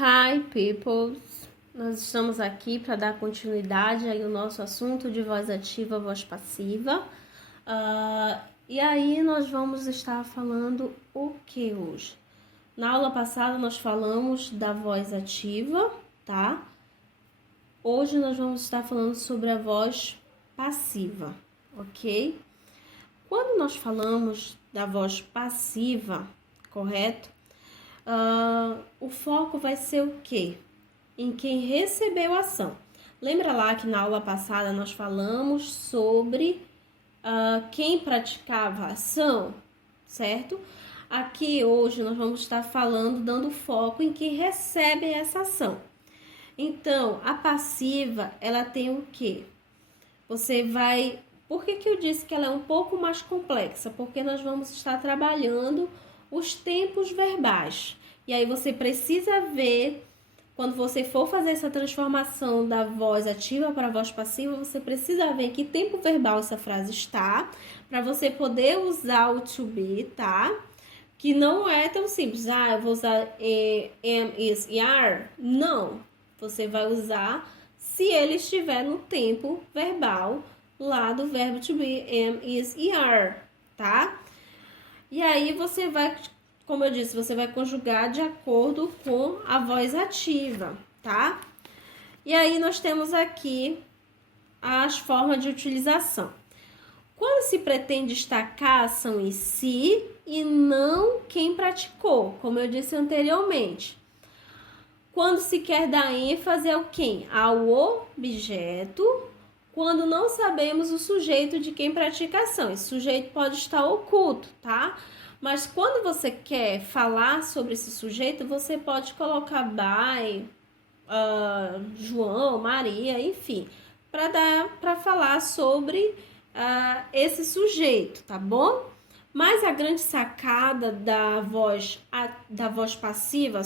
Hi, peoples! Nós estamos aqui para dar continuidade aí ao nosso assunto de voz ativa, voz passiva. E aí nós vamos estar falando o que hoje? Na aula passada nós falamos da voz ativa, tá? Hoje nós vamos estar falando sobre a voz passiva, ok? Quando nós falamos da voz passiva, correto? O foco vai ser o quê? Em quem recebeu a ação. Lembra lá que na aula passada nós falamos sobre quem praticava a ação, certo? Aqui hoje nós vamos estar falando, dando foco em quem recebe essa ação. Então, a passiva, ela tem o quê? Você vai... Por que eu disse que ela é um pouco mais complexa? Porque nós vamos estar trabalhando os tempos verbais. E aí você precisa ver, quando você for fazer essa transformação da voz ativa para a voz passiva, você precisa ver que tempo verbal essa frase está, para você poder usar o to be, tá? Que não é tão simples. Eu vou usar am, is e are. Não. Você vai usar se ele estiver no tempo verbal lá do verbo to be, am, is e are, tá? E aí você vai, como eu disse, você vai conjugar de acordo com a voz ativa, tá? E aí nós temos aqui as formas de utilização. Quando se pretende destacar a ação em si e não quem praticou, como eu disse anteriormente. Quando se quer dar ênfase ao quem? Ao objeto. Quando não sabemos o sujeito de quem pratica a ação. Esse sujeito pode estar oculto, tá? Mas quando você quer falar sobre esse sujeito, você pode colocar by, João, Maria, enfim, para falar sobre esse sujeito, tá bom? Mas a grande sacada da voz passiva,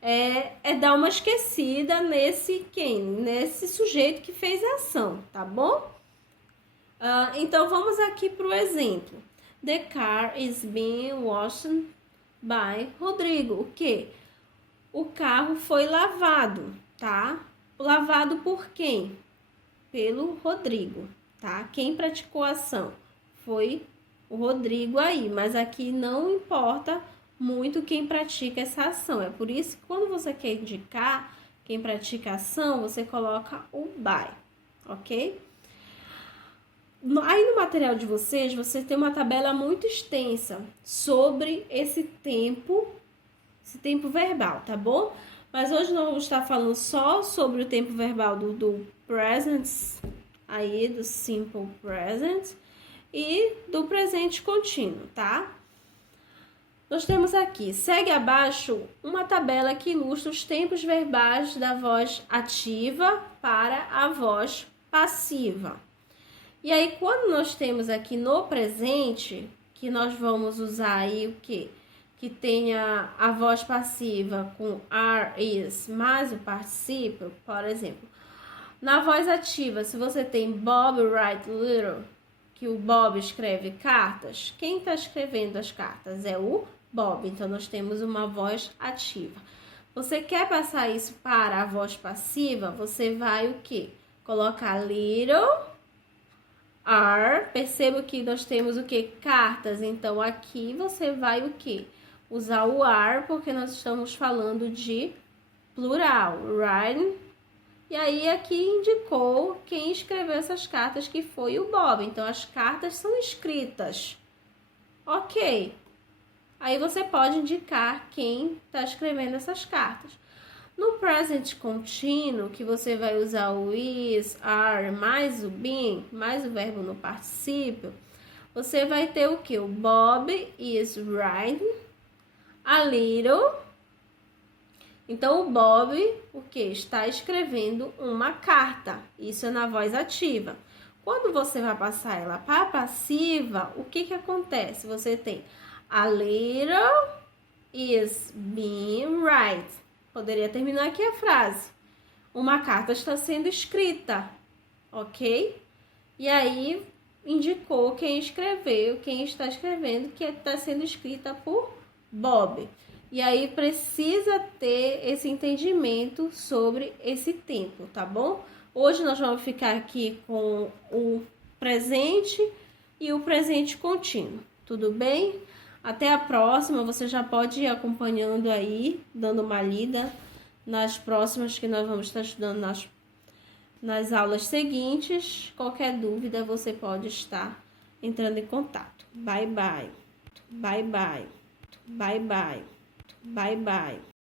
é dar uma esquecida nesse sujeito que fez a ação, tá bom? Então vamos aqui para o exemplo. The car is being washed by Rodrigo. O quê? O carro foi lavado, tá? Lavado por quem? Pelo Rodrigo, tá? Quem praticou a ação? Foi o Rodrigo aí, mas aqui não importa muito quem pratica essa ação. É por isso que quando você quer indicar quem pratica a ação, você coloca o by, ok? Aí no material de vocês, você tem uma tabela muito extensa sobre esse tempo verbal, tá bom? Mas hoje nós vamos estar falando só sobre o tempo verbal do present, aí do simple present e do presente contínuo, tá? Nós temos aqui, segue abaixo, uma tabela que ilustra os tempos verbais da voz ativa para a voz passiva. E aí, quando nós temos aqui no presente, que nós vamos usar aí o quê? Que tenha a voz passiva com are, is, mais o particípio, por exemplo. Na voz ativa, se você tem Bob write little, que o Bob escreve cartas, quem está escrevendo as cartas é o Bob, então nós temos uma voz ativa. Você quer passar isso para a voz passiva, você vai o quê? Colocar little, are, perceba que nós temos o quê? Cartas, então aqui você vai o quê? Usar o are, porque nós estamos falando de plural, writing. E aí aqui indicou quem escreveu essas cartas, que foi o Bob. Então as cartas são escritas. Ok. Aí você pode indicar quem está escrevendo essas cartas. No present contínuo, que você vai usar o is, are, mais o been, mais o verbo no particípio, você vai ter o que? O Bob is writing a little. Então, o Bob, o que? Está escrevendo uma carta. Isso é na voz ativa. Quando você vai passar ela para a passiva, o que acontece? Você tem a little is being written. Poderia terminar aqui a frase. Uma carta está sendo escrita, ok? E aí, indicou quem escreveu, quem está escrevendo, que está sendo escrita por Bob. E aí precisa ter esse entendimento sobre esse tempo, tá bom? Hoje nós vamos ficar aqui com o presente e o presente contínuo, tudo bem? Até a próxima, você já pode ir acompanhando aí, dando uma lida nas próximas que nós vamos estar estudando nas aulas seguintes. Qualquer dúvida, você pode estar entrando em contato. Bye, bye. Bye, bye. Bye, bye. Bye, bye.